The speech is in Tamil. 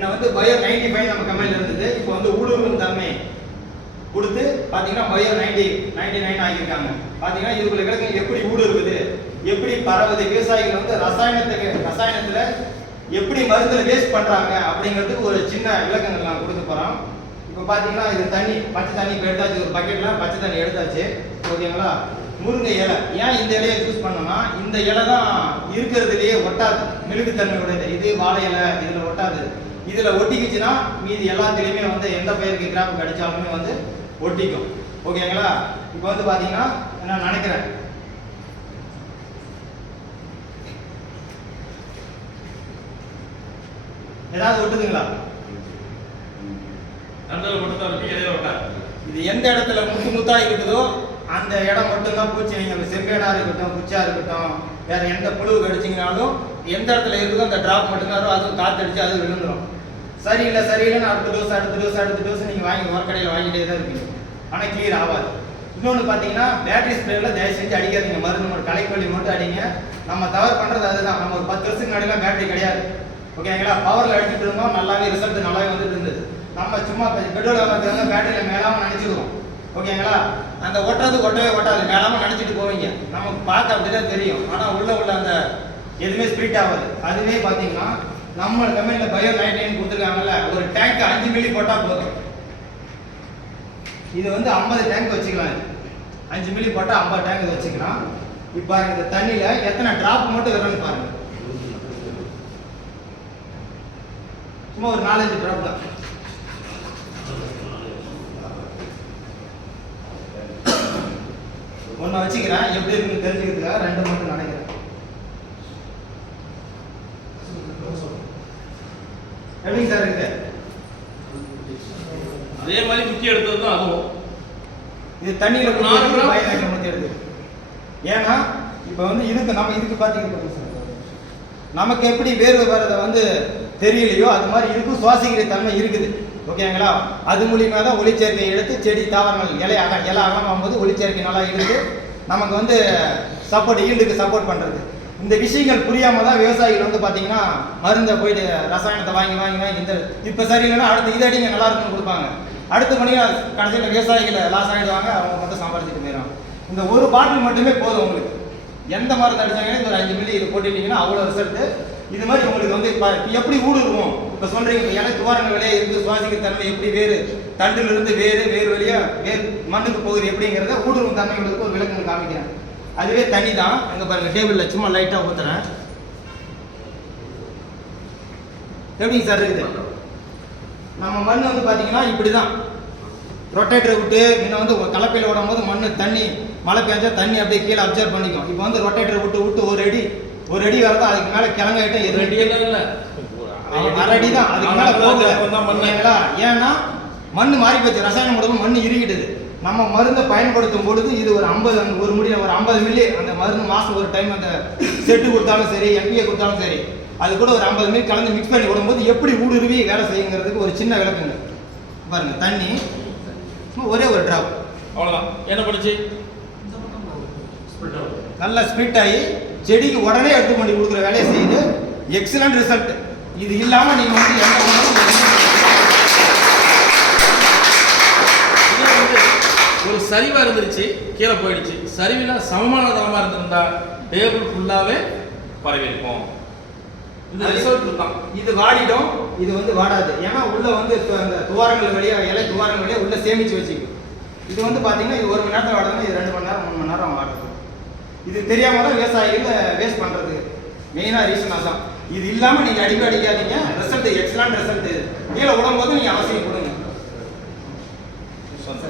முன்ன வந்து பயோ 95 நம்ம கம்பெனில இருந்தது. இப்போ வந்து ஊடுருவும் தன்மை கொடுத்து பாத்தீங்கன்னா பயோ 99 ஆகியிருக்காங்க. பாத்தீங்கன்னா இதுக்குள்ள விளக்கங்கள் எப்படி ஊடுருவுது, எப்படி பரவுது, விவசாயிகள் வந்து ரசாயனத்துல எப்படி மருந்துல வேஸ்ட் பண்றாங்க அப்படிங்கிறதுக்கு ஒரு சின்ன விளக்கங்கள் நான் கொடுக்க போறோம். இப்போ பாத்தீங்கன்னா இது தண்ணி, பச்சை தண்ணி இப்போ எடுத்தாச்சு, ஒரு பக்கெட்ல பச்சை தண்ணி எடுத்தாச்சு. ஓகேங்களா? முருங்கை இலை, ஏன் இந்த இலையை சூஸ் பண்ணோம்னா இந்த இலை தான் இருக்கிறதுலயே ஒட்டாது, மெழுகுத்தன்மையுடையது. இது வாழை இலை, இதுல ஒட்டாது. இதுல ஒட்டிக்கிச்சுன்னா மீதி எல்லாத்துலயுமே வந்து எந்த பயிருக்கு கிராப் கடிச்சாலுமே வந்து ஒட்டிக்கும். ஓகேங்களா? இப்போ வந்து பாத்தீங்கன்னா நான் நினைக்கிறேன் ஏதாவது ஒட்டுதுங்களா? இது எந்த இடத்துல முத்தா இருக்குதோ அந்த இடம் மட்டும்தான் பூச்சி. நீங்க செம்பேடா இருக்கட்டும், குச்சா இருக்கட்டும், வேற எந்த புழு கடிச்சிங்கனாலும் எந்த இடத்துல இருக்குதோ அந்த டிராப் மட்டும்தான், அதுவும் காத்தடிச்சு அது விழுந்துடும். சரியில்லைன்னு அடுத்த டோஸ் நீங்க வாங்கி கடையில் வாங்கிட்டே தான் இருப்பீங்க, ஆனா கிளியர் ஆகாது. இன்னொன்று பார்த்தீங்கன்னா பேட்டரி ஸ்ப்ரேல தயவு செஞ்சு அடிக்காதீங்க. மருந்து களைக்கொல்லி மட்டும் அடிங்க. நம்ம தவறு பண்றது அதுதான். நம்ம ஒரு 10 வருஷத்துக்கு முன்னாடிலாம் பேட்டரி கிடையாது. ஓகேங்களா? பவர்ல அடிச்சுட்டு இருந்தோம், நல்லாவே ரிசல்ட் நல்லாவே வந்துட்டு இருந்தது. நம்ம சும்மா பெட்ரோல் வாங்குறதுக்காக பேட்டரியில மேலாம நினைச்சுக்கிறோம். ஓகேங்களா? அந்த ஒட்டவே ஒட்டாது, மேலாம நினைச்சிட்டு போவீங்க. நமக்கு பார்க்க அப்படிதான் தெரியும், ஆனா உள்ள அந்த எதுவுமே ஸ்பிரிட் ஆகாது. அதுவே பார்த்தீங்கன்னா நம்ம கம்பெனில பயோ 99 கொடுத்துருக்காங்கல்ல, ஒரு டேங்க் 5 மில்லி போட்டா போதும். இது வந்து 50 டேங்க் வச்சுக்கலாம். 5 மில்லி போட்டா 50 டேங்க் வச்சுக்கலாம். இப்போ இந்த தண்ணியில எத்தனை டிராப் மட்டும் வரும்னு பாருங்க. சும்மா ஒரு 4-5 டிராப் தான். ஒன்னு வச்சுக்கிறேன், எப்படி இருக்குன்னு தெரிஞ்சுக்கிறதுக்காக 2 மட்டும் நினைக்கிறேன். எப்படி சார் இருக்கு? அதே மாதிரி முக்கிய எடுத்தது தான் அதுவும். இது தண்ணியில முக்கிய எடுத்து. ஏன்னா இப்போ வந்து இதுக்கு பார்த்தீங்கன்னா நமக்கு எப்படி வேர்வை வரதை வந்து தெரியலையோ அது மாதிரி இதுக்கும் சுவாசிக்கிற தன்மை இருக்குது. ஓகேங்களா? அது மூலியமாக தான் ஒளிச்சேர்க்கை எடுத்து செடி தாவரங்கள் இலை அகமாகும்போது ஒளிச்சேர்க்கை நல்லா எடுத்து நமக்கு வந்து ஈல்டுக்கு சப்போர்ட் பண்ணுறது. இந்த விஷயங்கள் புரியாம தான் விவசாயிகள் வந்து பார்த்தீங்கன்னா மருந்தை போயிட்டு ரசாயனத்தை வாங்கி இந்த இப்போ சரியில்லைன்னா அடுத்து இதை அடிங்க நல்லா இருக்குன்னு கொடுப்பாங்க. அடுத்த மணிக்கு கடைசியில் விவசாயிகளை லாஸ் ஆகிடுவாங்க, அவங்க மட்டும் சம்பாதிச்சுட்டு போயிடும். இந்த ஒரு பாட்டில் மட்டுமே போதும் உங்களுக்கு. எந்த மருந்து அடிச்சாங்கன்னா இந்த 5 மில்லி இது போட்டுட்டீங்கன்னா அவ்வளோ ரிசல்ட்டு. இது மாதிரி உங்களுக்கு வந்து எப்படி ஊடுருவோம் இப்போ சொல்றீங்க. இலை துவாரங்கள் வழியாக இருந்து சுவாசிக்கிற தன்மை எப்படி வேறு தண்டிலிருந்து வேறு வழியாக மண்ணுக்கு போகுது எப்படிங்கிறத ஊடுருவும் தன்மைகளுக்கு ஒரு விளக்கம் காமிக்கிறேன். அதுவே தண்ணி தான். அங்கே பாருங்க, டேபிளில் சும்மா லைட்டாக ஊற்றுறேன். எப்படிங்க சார் இருக்குது? நம்ம மண் வந்து பார்த்தீங்கன்னா இப்படி தான் ரொட்டேட்டரை விட்டு முன்ன வந்து கலப்பையில் விடும் போது மண் தண்ணி மழை பெஞ்சா தண்ணி அப்படியே கீழே அப்சர்வ் பண்ணிக்கும். இப்போ வந்து ரொட்டேட்டரை விட்டு ஒரு அடி வரதா, அதுக்கு மேலே கிளங்காயிட்ட எது அடியெல்லாம் இல்லை, 1/2 அடி தான். அதுக்கு மேலே போகுதுங்களா? ஏன்னா மண் மாறி போச்சு, ரசாயனம் போடும்போது மண் இறுகிடுது. நம்ம மருந்தை பயன்படுத்தும் பொழுது இது ஒரு 50 மில்லி அந்த மருந்து மாதம் ஒரு டைம் அந்த செட்டு கொடுத்தாலும் சரி, என்பிஏ கொடுத்தாலும் சரி, அது கூட ஒரு 50 மில்லி கலந்து மிக்ஸ் பண்ணி விடும்போது எப்படி ஊடுருவி வேலை செய்யுங்கிறதுக்கு ஒரு சின்ன விளக்குங்க. பாருங்க, தண்ணி ஒரே ஒரு டிராப், அவ்வளோதான். என்ன பண்ணுச்சு? நல்லா ஸ்பிரிட் ஆகி செடிக்கு உடனே எடுத்து பண்ணி கொடுக்குற வேலையை செய்யுது. Excellent result. இது இல்லாமல் நீங்கள் வந்து ஒரு சரிவாக இருந்துருச்சு, கீழே போயிடுச்சு. சரிவில் சமமான தளமாக இருந்திருந்தா டேபிள் ஃபுல்லாகவே பரவி இருக்கும். இது ரிசல்ட் தான். இது வாடிடும், இது வந்து வாடாது. ஏன்னா உள்ள வந்து அந்த துவாரங்கள் வழியாக இலை துவாரங்கள் வழியாக உள்ள சேமிச்சு வச்சுக்கும். இது வந்து பார்த்தீங்கன்னா இது 1 மணி நேரத்தில் வாடுதுன்னா இது 2 மணி நேரம் 3 மணி நேரம் வாடுது. இது தெரியாம தான் விவசாயிகள் வேஸ்ட் பண்ணுறது மெயினாக ரீசன் அதுதான். இது இல்லாமல் நீங்கள் அடிக்காதீங்க. Result excellent result. கீழே விடும்போது நீங்கள் அவசியம் கொடுங்க.